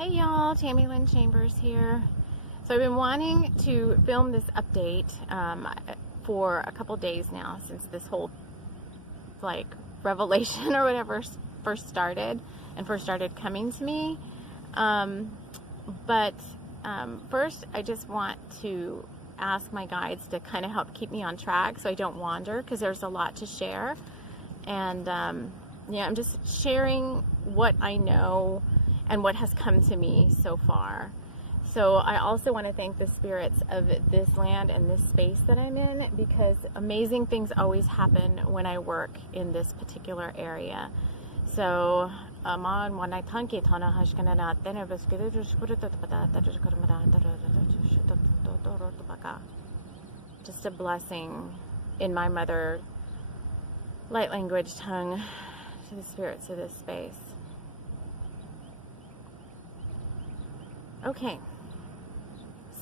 Hey y'all, Tami Lynn Chambers here. So I've been wanting to film this update for a couple days now since this whole revelation or whatever first started coming to me. First I just want to ask my guides to kind of help keep me on track so I don't wander, because there's a lot to share. And yeah, I'm just sharing what I know and what has come to me so far. So I also want to thank the spirits of this land and this space that I'm in, because amazing things always happen when I work in this particular area. So just a blessing in my mother light language tongue to the spirits of this space. Okay,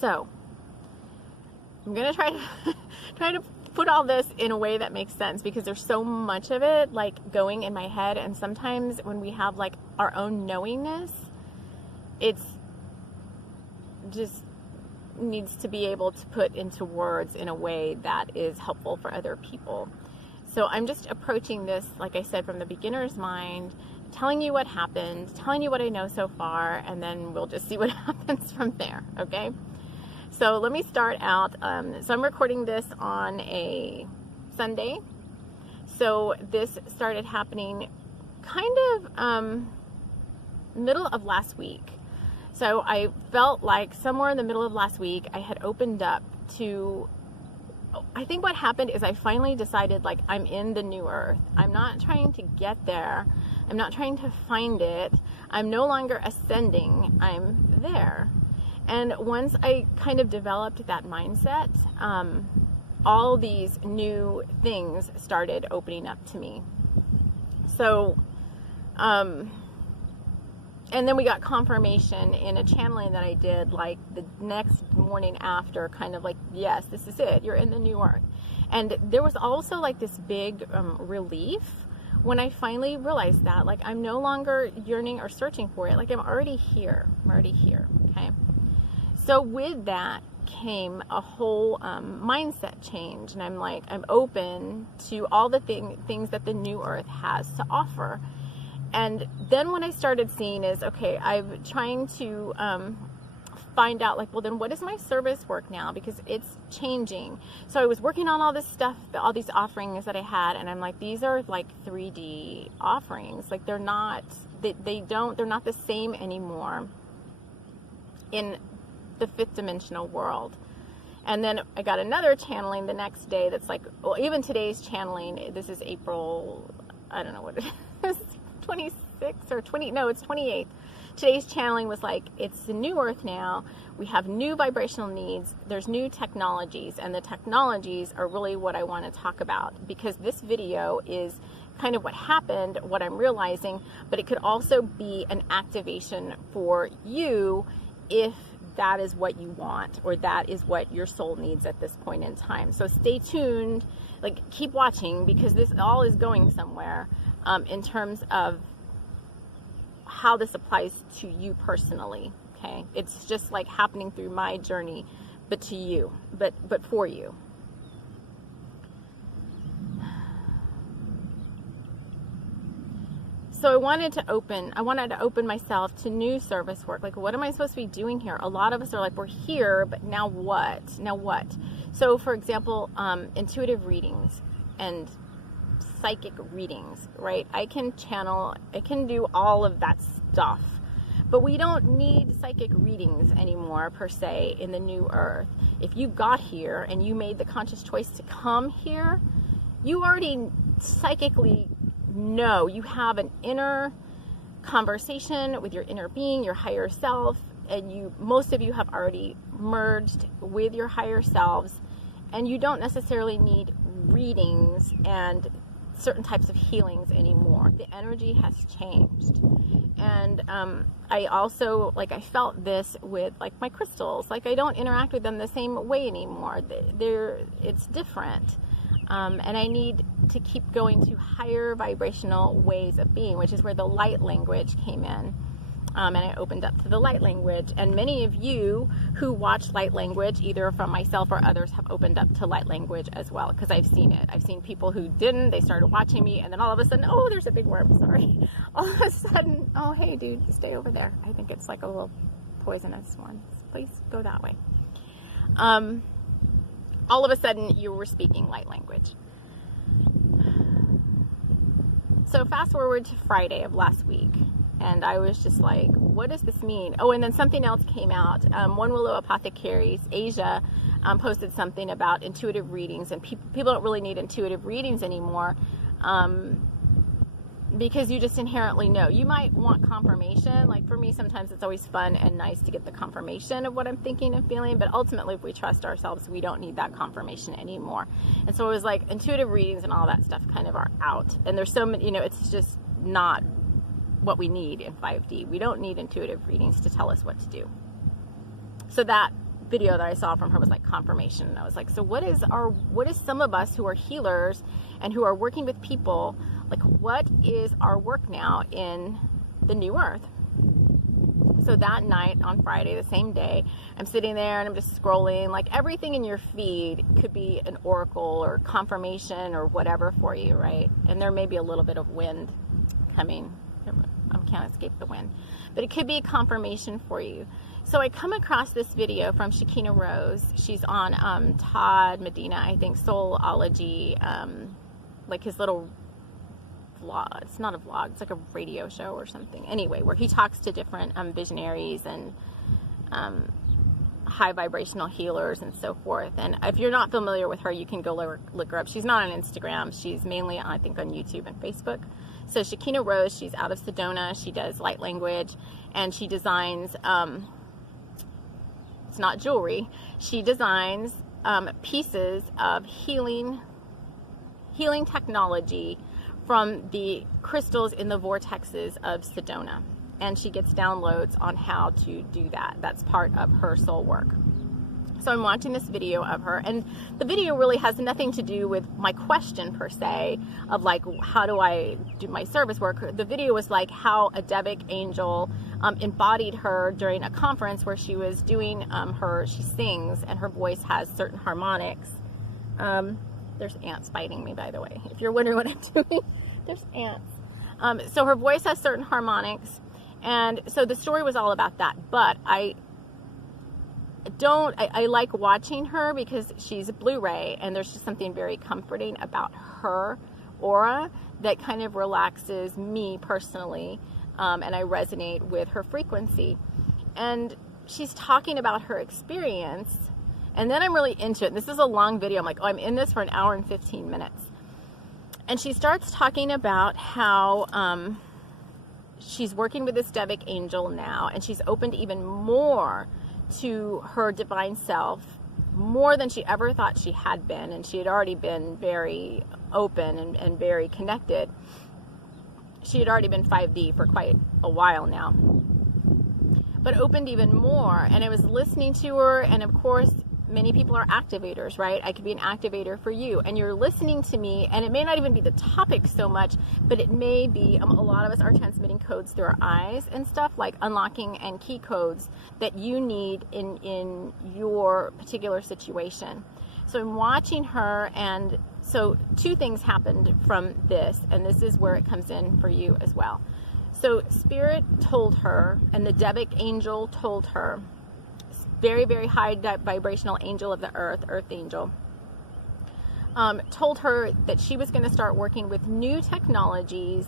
so I'm gonna try to put all this in a way that makes sense, because there's so much of it going in my head, and sometimes when we have our own knowingness, it's just needs to be able to put into words in a way that is helpful for other people. So I'm just approaching this, like I said, from the beginner's mind, telling you what happened, telling you what I know so far, and then we'll just see what happens from there, okay? So let me start out. So I'm recording this on a Sunday. So this started happening kind of middle of last week. So I felt like somewhere in the middle of last week, I had opened up to, I think what happened is I finally decided I'm in the new earth. I'm not trying to get there. I'm not trying to find it. I'm no longer ascending. I'm there. And once I kind of developed that mindset, all these new things started opening up to me. So, and then we got confirmation in a channeling that I did the next morning after, kind of yes, this is it. You're in the new earth. And there was also this big relief when I finally realized that, I'm no longer yearning or searching for it. I'm already here. I'm already here. Okay. So with that came a whole mindset change. And I'm open to all the things that the new earth has to offer. And then what I started seeing is, okay, I'm trying to find out well, then what is my service work now? Because it's changing. So I was working on all this stuff, all these offerings that I had, and I'm these are 3D offerings. They're not, they're not the same anymore in the fifth dimensional world. And then I got another channeling the next day that's well, even today's channeling, this is April, I don't know what it is, 26 or 20, no, it's 28th. Today's channeling was it's the new earth now. We have new vibrational needs. There's new technologies, and the technologies are really what I want to talk about, because this video is kind of what happened, what I'm realizing, but it could also be an activation for you if that is what you want, or that is what your soul needs at this point in time. So stay tuned, keep watching, because this all is going somewhere in terms of how this applies to you personally. Okay, it's just happening through my journey, but to you, but for you. So I wanted to open myself to new service work. What am I supposed to be doing here? A lot of us are we're here, but now what? Now what? So for example, intuitive readings and psychic readings, right? I can channel, I can do all of that stuff, but we don't need psychic readings anymore per se in the new earth. If you got here and you made the conscious choice to come here, you already psychically know. You have an inner conversation with your inner being, your higher self, and most of you have already merged with your higher selves, and you don't necessarily need readings and certain types of healings anymore. The energy has changed. And I also I felt this with my crystals. I don't interact with them the same way anymore. It's different. And I need to keep going to higher vibrational ways of being, which is where the light language came in. and I opened up to the light language. And many of you who watch light language, either from myself or others, have opened up to light language as well, because I've seen it. I've seen people who didn't, they started watching me, and then all of a sudden, oh, there's a big worm, sorry. All of a sudden, oh, hey dude, stay over there. I think it's like a little poisonous one. Please go that way. All of a sudden, you were speaking light language. So fast forward to Friday of last week, and I was just like, what does this mean? Oh, and then something else came out. One Willow Apothecaries, Asia, posted something about intuitive readings, and people don't really need intuitive readings anymore, because you just inherently know. You might want confirmation. Like for me, sometimes it's always fun and nice to get the confirmation of what I'm thinking and feeling, but ultimately if we trust ourselves, we don't need that confirmation anymore. And so it was like intuitive readings and all that stuff kind of are out. And there's so many, you know, it's just not what we need in 5D. We don't need intuitive readings to tell us what to do. So that video that I saw from her was like confirmation. And I was like, so what is some of us who are healers and who are working with people, like what is our work now in the new earth? So that night on Friday, the same day, I'm sitting there and I'm just scrolling. Like everything in your feed could be an oracle or confirmation or whatever for you, right? And there may be a little bit of wind coming. I can't escape the wind, but it could be a confirmation for you. So I come across this video from Shekina Rose. She's on Todd Medina, I think, Soulology, like his little vlog. It's not a vlog, it's like a radio show or something. Anyway, where he talks to different visionaries and high vibrational healers and so forth. And if you're not familiar with her, you can go look her up. She's not on Instagram. She's mainly, I think, on YouTube and Facebook. So Shekina Rose, she's out of Sedona. She does light language, and she designs, it's not jewelry, she designs pieces of healing technology from the crystals in the vortexes of Sedona. And she gets downloads on how to do that. That's part of her soul work. So I'm watching this video of her, and the video really has nothing to do with my question per se of like, how do I do my service work? The video was like how a Devic angel embodied her during a conference where she was doing she sings, and her voice has certain harmonics. There's ants biting me, by the way. If you're wondering what I'm doing, there's ants. So her voice has certain harmonics, and so the story was all about that. But I like watching her because she's a Blu-ray, and there's just something very comforting about her aura that kind of relaxes me personally, and I resonate with her frequency. And she's talking about her experience, and then I'm really into it. This is a long video. I'm like, oh, I'm in this for an hour and 15 minutes. And she starts talking about how she's working with this Devic angel now, and she's opened even more to her divine self, more than she ever thought she had been. And she had already been very open and very connected. She had already been 5D for quite a while now, but opened even more. And I was listening to her, and of course, many people are activators, right? I could be an activator for you, and you're listening to me, and it may not even be the topic so much, but it may be, a lot of us are transmitting codes through our eyes and stuff, like unlocking and key codes that you need in your particular situation. So I'm watching her, and so two things happened from this, and this is where it comes in for you as well. So Spirit told her, and the Devic angel told her, very, very high vibrational angel of the earth angel, told her that she was going to start working with new technologies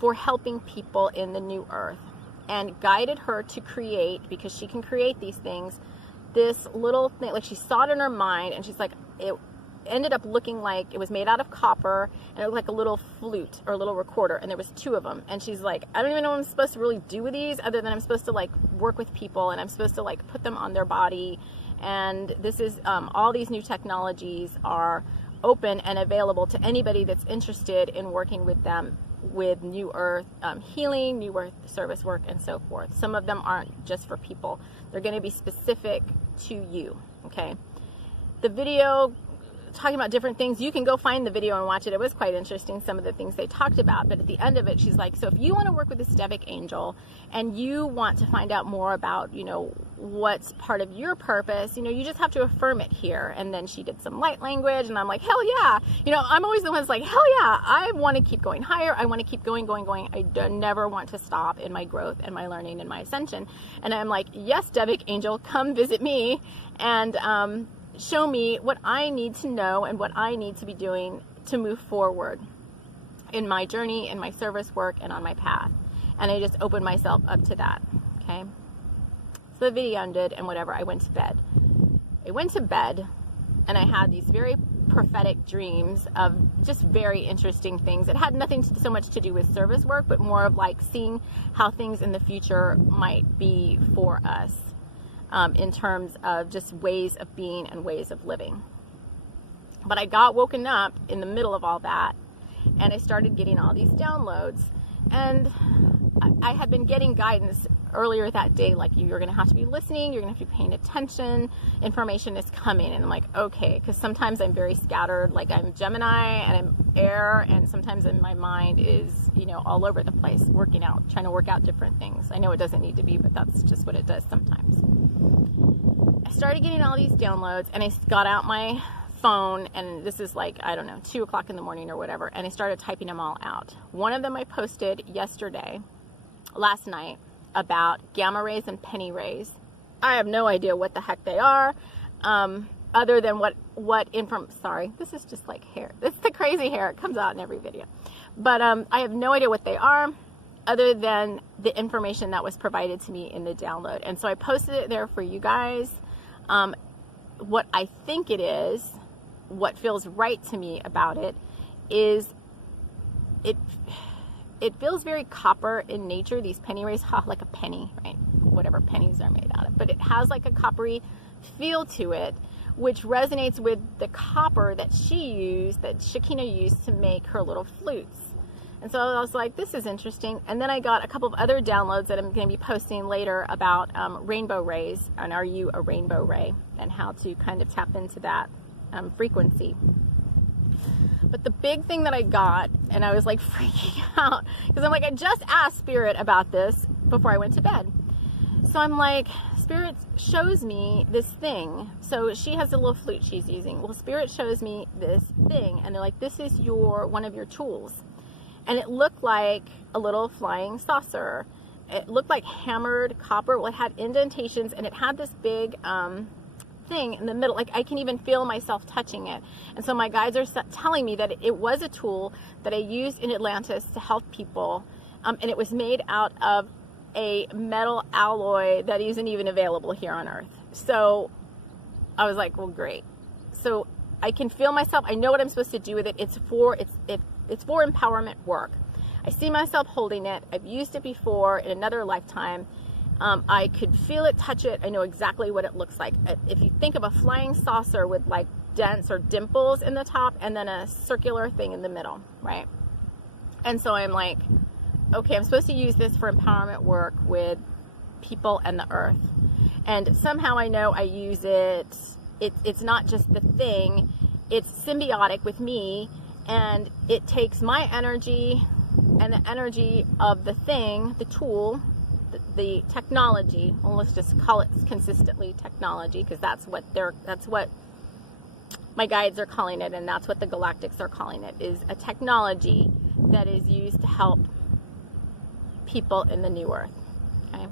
for helping people in the new earth, and guided her to create, because she can create these things, this little thing. Like, she saw it in her mind, and she's like, it ended up looking like it was made out of copper, and it looked like a little flute or a little recorder, and there was two of them. And she's like, I don't even know what I'm supposed to really do with these, other than I'm supposed to like work with people, and I'm supposed to like put them on their body. And this is all these new technologies are open and available to anybody that's interested in working with them with new earth healing, new earth service work, and so forth. Some of them aren't just for people, they're going to be specific to you. Okay, the video talking about different things. You can go find the video and watch it. It was quite interesting, some of the things they talked about. But at the end of it, she's like, so if you want to work with this Devic angel and you want to find out more about, you know, what's part of your purpose, you know, you just have to affirm it here. And then she did some light language, and I'm like, hell yeah. You know, I'm always the one that's like, hell yeah, I want to keep going higher. I want to keep going. I never want to stop in my growth and my learning and my ascension. And I'm like, yes, Devic angel, come visit me and show me what I need to know and what I need to be doing to move forward in my journey, in my service work, and on my path. And I just opened myself up to that. Okay. So the video ended and whatever, I went to bed. And I had these very prophetic dreams of just very interesting things. It had nothing so much to do with service work, but more of like seeing how things in the future might be for us. In terms of just ways of being and ways of living. But I got woken up in the middle of all that, and I started getting all these downloads. And I had been getting guidance earlier that day, like, you're going to have to be listening, you're going to have to be paying attention, information is coming. And I'm like, okay, because sometimes I'm very scattered, like I'm Gemini and I'm air, and sometimes in my mind is, you know, all over the place, working out, trying to work out different things. I know it doesn't need to be, but that's just what it does sometimes. I started getting all these downloads, and I got out my phone, and this is like, I don't know, 2 o'clock in the morning or whatever, and I started typing them all out. One of them I posted last night, about gamma rays and penny rays. I have no idea what the heck they are, other than sorry, this is just like hair. It's the crazy hair. It comes out in every video. But I have no idea what they are, other than the information that was provided to me in the download. And so I posted it there for you guys. What I think it is, what feels right to me about it, is it feels very copper in nature. These penny rays, like a penny, right? Whatever pennies are made out of. But it has like a coppery feel to it, which resonates with the copper that Shekina used to make her little flutes. And so I was like, this is interesting. And then I got a couple of other downloads that I'm going to be posting later about rainbow rays, and are you a rainbow ray, and how to kind of tap into that frequency. But the big thing that I got, and I was like freaking out, because I'm like, I just asked Spirit about this before I went to bed. So I'm like, Spirit shows me this thing. So she has a little flute she's using. Well, Spirit shows me this thing, and they're like, this is one of your tools. And it looked like a little flying saucer. It looked like hammered copper. Well, it had indentations, and it had this big thing in the middle. Like, I can even feel myself touching it. And so my guides are telling me that it was a tool that I used in Atlantis to help people. And it was made out of a metal alloy that isn't even available here on Earth. So I was like, well, great. So I can feel myself. I know what I'm supposed to do with it. It's for empowerment work. I see myself holding it. I've used it before in another lifetime. I could feel it, touch it. I know exactly what it looks like. If you think of a flying saucer with like dents or dimples in the top, and then a circular thing in the middle, right? And so I'm like, okay, I'm supposed to use this for empowerment work with people and the earth. And somehow I know I use it. It's not just the thing. It's symbiotic with me, and it takes my energy and the energy of the thing, the tool, the technology. Well, let's just call it consistently technology, because that's what my guides are calling it, and that's what the galactics are calling it, is a technology that is used to help people in the new earth. Okay.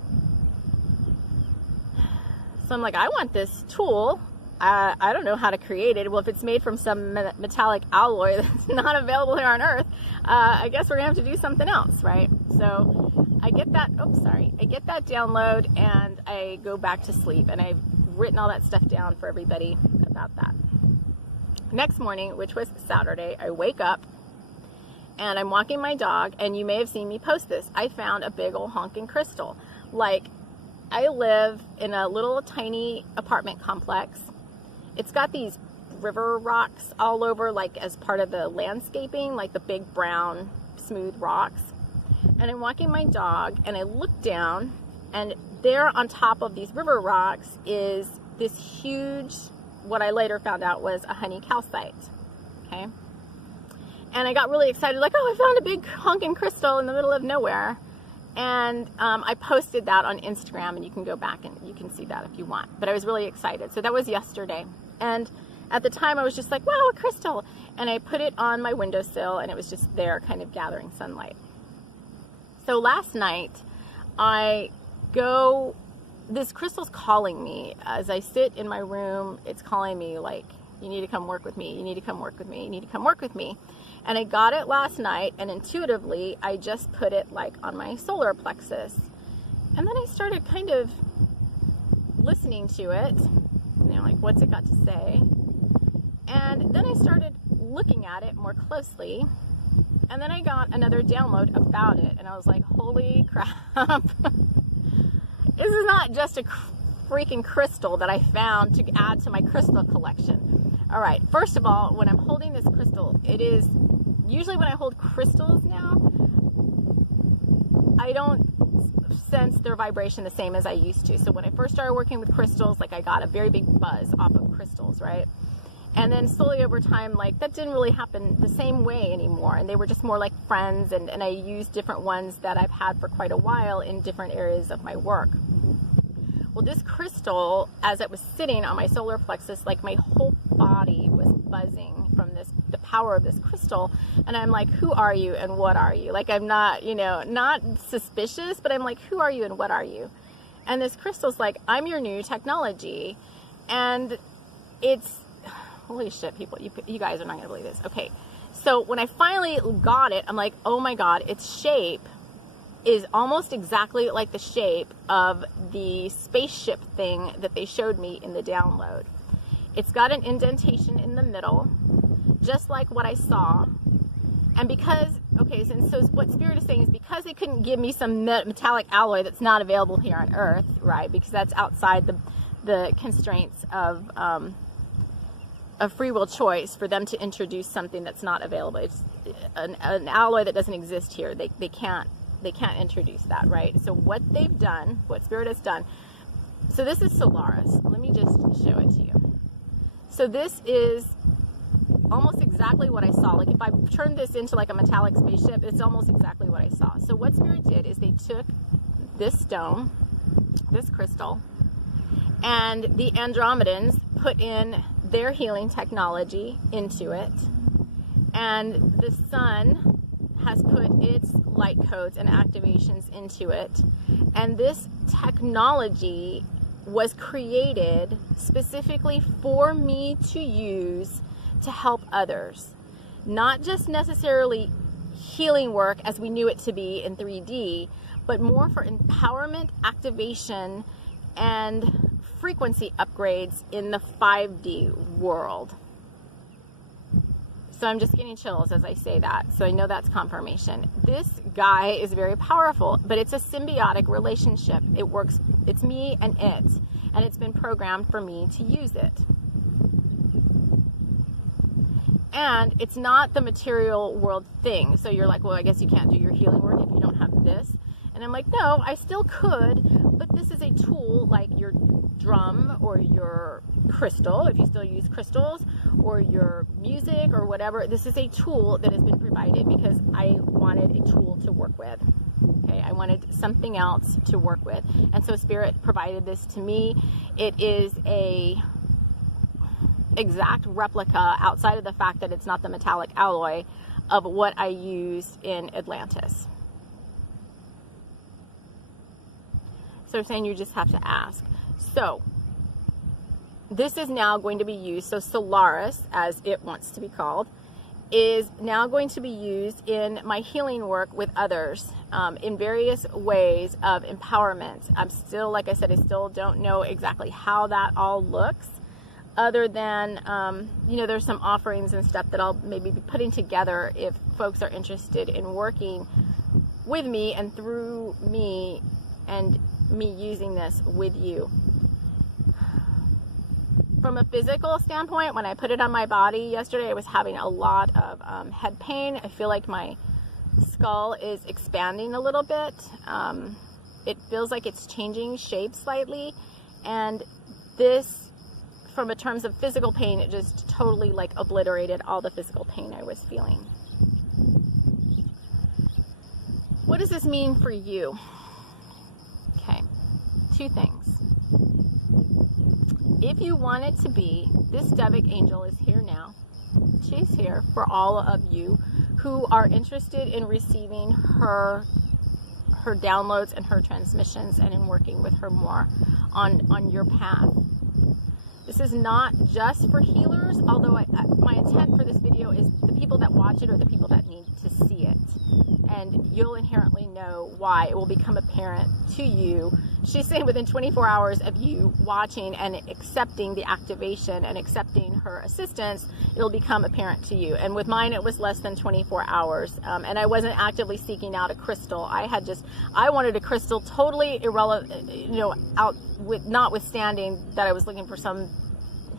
So I'm like, I want this tool. I don't know how to create it. Well, if it's made from some metallic alloy that's not available here on Earth, I guess we're gonna have to do something else, right? So I get that, I get that download, and I go back to sleep, and I've written all that stuff down for everybody about that. Next morning, which was Saturday, I wake up and I'm walking my dog, and you may have seen me post this. I found a big old honking crystal. Like, I live in a little tiny apartment complex. It's got these river rocks all over, like as part of the landscaping, like the big brown smooth rocks. And I'm walking my dog, and I look down, and there on top of these river rocks is this huge what I later found out was a honey calcite. Okay. And I got really excited, like, oh, I found a big honking crystal in the middle of nowhere. And I posted that on Instagram, and you can go back and you can see that if you want. But I was really excited. So that was yesterday. And at the time, I was just like, wow, a crystal. And I put it on my windowsill, and it was just there kind of gathering sunlight. So last night, this crystal's calling me. As I sit in my room, it's calling me like, you need to come work with me. You need to come work with me. You need to come work with me. And I got it last night, and intuitively, I just put it like on my solar plexus. And then I started kind of listening to it, you know, like, what's it got to say? And then I started looking at it more closely, and then I got another download about it, and I was like, holy crap. This is not just a freaking crystal that I found to add to my crystal collection. All right, first of all, when I'm holding this crystal, it is, usually when I hold crystals now, I don't sense their vibration the same as I used to. So when I first started working with crystals, like, I got a very big buzz off of crystals, right? And then slowly over time, like, that didn't really happen the same way anymore. And they were just more like friends, and I used different ones that I've had for quite a while in different areas of my work. Well, this crystal, as it was sitting on my solar plexus, like, my whole body was buzzing from the power of this crystal. And I'm like, who are you and what are you? Like, I'm not, you know, not suspicious, but I'm like, who are you and what are you? And this crystal's like, I'm your new technology. And it's, holy shit, people, you guys are not gonna believe this. Okay, so when I finally got it, I'm like, oh my God, its shape is almost exactly like the shape of the spaceship thing that they showed me in the download. It's got an indentation in the middle, just like what I saw. And because, okay, so what Spirit is saying is, because they couldn't give me some metallic alloy that's not available here on Earth, right? Because that's outside the constraints of free will choice for them to introduce something that's not available. It's an alloy that doesn't exist here. They can't introduce that, right? So what they've done, what Spirit has done, so this is Solaris. Let me just show it to you. So this is almost exactly what I saw. Like, if I turned this into like a metallic spaceship, it's almost exactly what I saw. So what Spirit did is they took this stone, this crystal, and the Andromedans put in their healing technology into it, and the sun has put its light codes and activations into it, and this technology was created specifically for me to use to help others. Not just necessarily healing work as we knew it to be in 3D, but more for empowerment, activation, and frequency upgrades in the 5D world. So I'm just getting chills as I say that. So I know that's confirmation. This guy is very powerful, but it's a symbiotic relationship. It works, it's me and it's been programmed for me to use it. And it's not the material world thing. So you're like, well, I guess you can't do your healing work if you don't have this. And I'm like, no, I still could, but this is a tool like your drum or your crystal, if you still use crystals, or your music or whatever. This is a tool that has been provided because I wanted a tool to work with. Okay, I wanted something else to work with. And so Spirit provided this to me. It is a exact replica, outside of the fact that it's not the metallic alloy, of what I used in Atlantis. So I'm saying you just have to ask. So this is now going to be used, so Solaris, as it wants to be called, is now going to be used in my healing work with others in various ways of empowerment. I'm still, like I said, I still don't know exactly how that all looks, other than, you know, there's some offerings and stuff that I'll maybe be putting together if folks are interested in working with me and through me, and me using this with you. From a physical standpoint, when I put it on my body yesterday, I was having a lot of head pain. I feel like my skull is expanding a little bit. It feels like it's changing shape slightly, and this from a terms of physical pain, it just totally like obliterated all the physical pain I was feeling. What does this mean for you? Okay, 2 things. If you want it to be, this Devic angel is here now. She's here for all of you who are interested in receiving her downloads and her transmissions, and in working with her more on your path. This is not just for healers, although my intent for this video is the people that watch it are the people that need to see it. And you'll inherently know why. It will become apparent to you. She's saying within 24 hours of you watching and accepting the activation and accepting her assistance, it'll become apparent to you. And with mine, it was less than 24 hours. And I wasn't actively seeking out a crystal. I wanted a crystal totally irrelevant, you know, notwithstanding that I was looking for some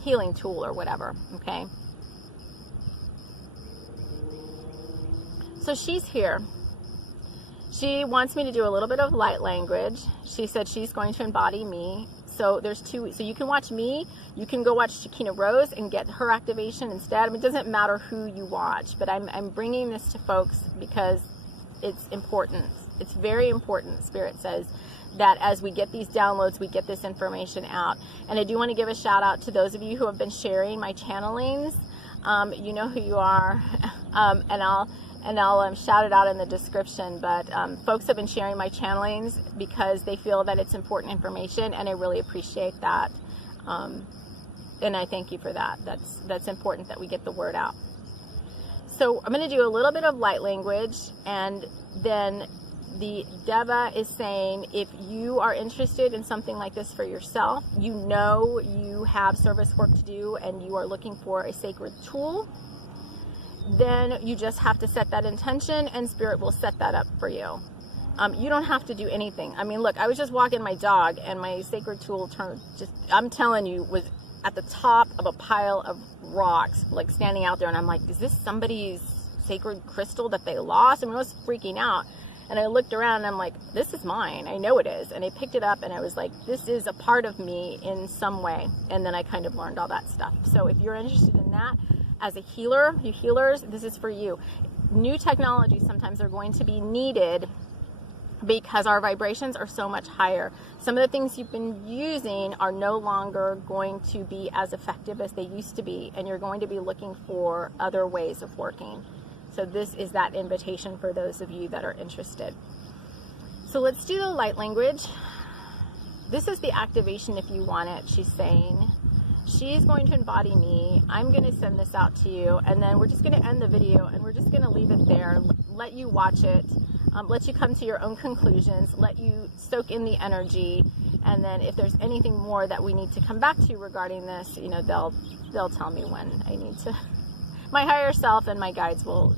healing tool or whatever, okay? So she's here. She wants me to do a little bit of light language. She said she's going to embody me. So there's 2, so you can watch me, you can go watch Shekina Rose and get her activation instead. I mean, it doesn't matter who you watch, but I'm bringing this to folks because it's important. It's very important, Spirit says, that as we get these downloads, we get this information out. And I do want to give a shout out to those of you who have been sharing my channelings. You know who you are, and I'll shout it out in the description, but folks have been sharing my channelings because they feel that it's important information, and I really appreciate that. And I thank you for that. That's important that we get the word out. So I'm going to do a little bit of light language, and then the Deva is saying, if you are interested in something like this for yourself, you know you have service work to do and you are looking for a sacred tool, then you just have to set that intention and Spirit will set that up for you. You don't have to do anything. I mean, look, I was just walking my dog and my sacred tool I'm telling you, was at the top of a pile of rocks, like standing out there, and I'm like, is this somebody's sacred crystal that they lost? I mean, I was freaking out. And I looked around and I'm like, this is mine. I know it is. And I picked it up and I was like, this is a part of me in some way. And then I kind of learned all that stuff. So if you're interested in that, as a healer, you healers, this is for you. New technologies sometimes are going to be needed because our vibrations are so much higher. Some of the things you've been using are no longer going to be as effective as they used to be. And you're going to be looking for other ways of working. So this is that invitation for those of you that are interested. So let's do the light language. This is the activation if you want it, she's saying. She's going to embody me. I'm going to send this out to you. And then we're just going to end the video and we're just going to leave it there. Let you watch it. Let you come to your own conclusions. Let you soak in the energy. And then if there's anything more that we need to come back to regarding this, you know, they'll tell me when I need to. My higher self and my guides will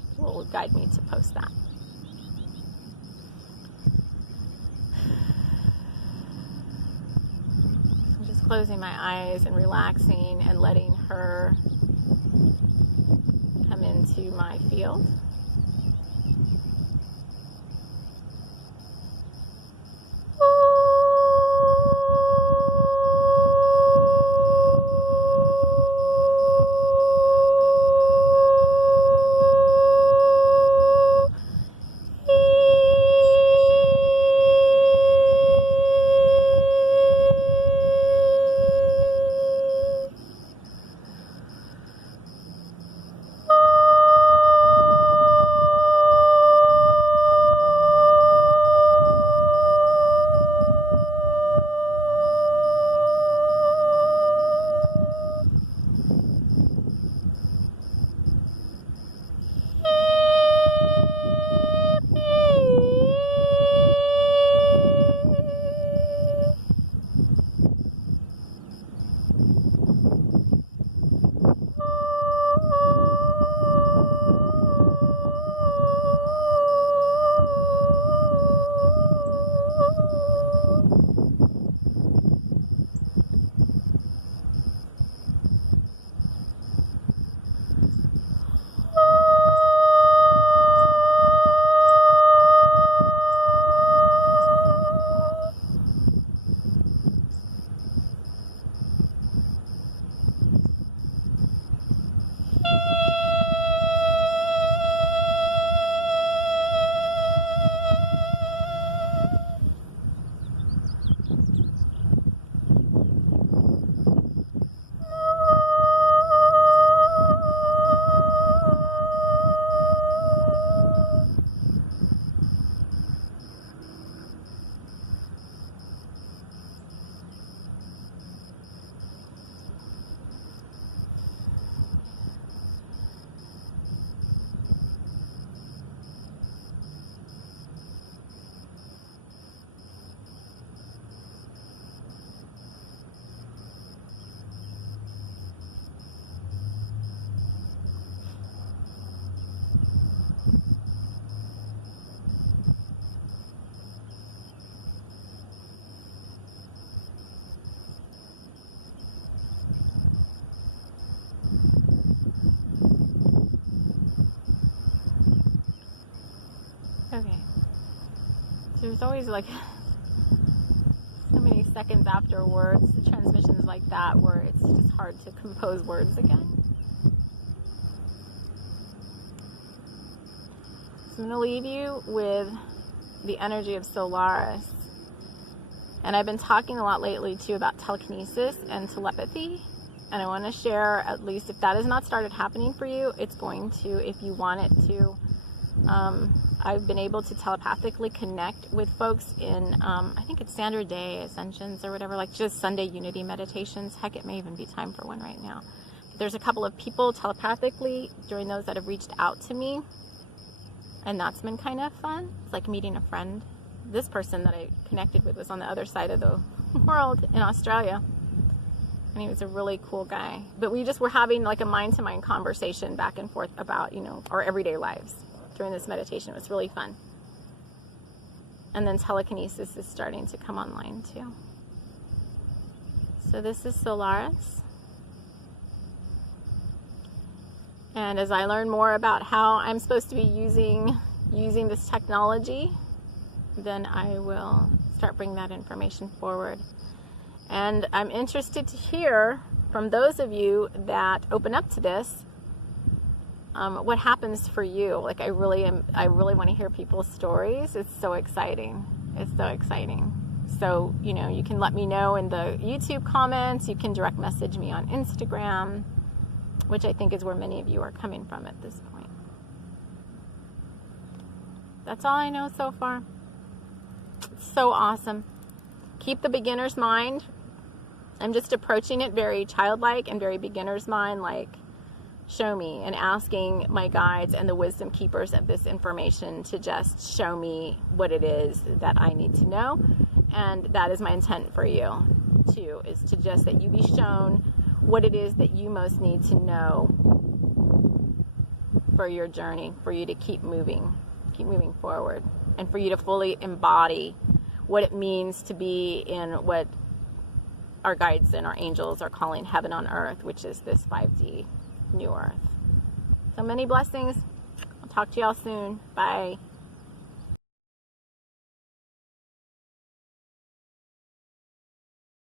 guide me to post that. I'm just closing my eyes and relaxing and letting her come into my field. There's always like so many seconds after words, transmissions like that, where it's just hard to compose words again. So I'm going to leave you with the energy of Solaris. And I've been talking a lot lately too about telekinesis and telepathy. And I want to share, at least if that has not started happening for you, it's going to if you want it to. I've been able to telepathically connect with folks in, I think it's Standard Day Ascensions or whatever, like just Sunday Unity meditations. Heck, it may even be time for one right now. There's a couple of people telepathically during those that have reached out to me, and that's been kind of fun. It's like meeting a friend. This person that I connected with was on the other side of the world in Australia, and he was a really cool guy. But we just were having like a mind-to-mind conversation back and forth about, you know, our everyday lives during this meditation. It was really fun. And then telekinesis is starting to come online too. So this is Solaris. And as I learn more about how I'm supposed to be using this technology, then I will start bringing that information forward. And I'm interested to hear from those of you that open up to this, what happens for you. Like I really want to hear people's stories. It's so exciting. It's so exciting. So, you know, you can let me know in the YouTube comments. You can direct message me on Instagram, which I think is where many of you are coming from at this point. That's all I know so far. It's so awesome. Keep the beginner's mind. I'm just approaching it very childlike and very beginner's mind, like show me, and asking my guides and the wisdom keepers of this information to just show me what it is that I need to know. And that is my intent for you too, is to just that you be shown what it is that you most need to know for your journey, for you to keep moving forward, and for you to fully embody what it means to be in what our guides and our angels are calling heaven on earth, which is this 5D new earth. So many blessings. I'll talk to y'all soon. Bye.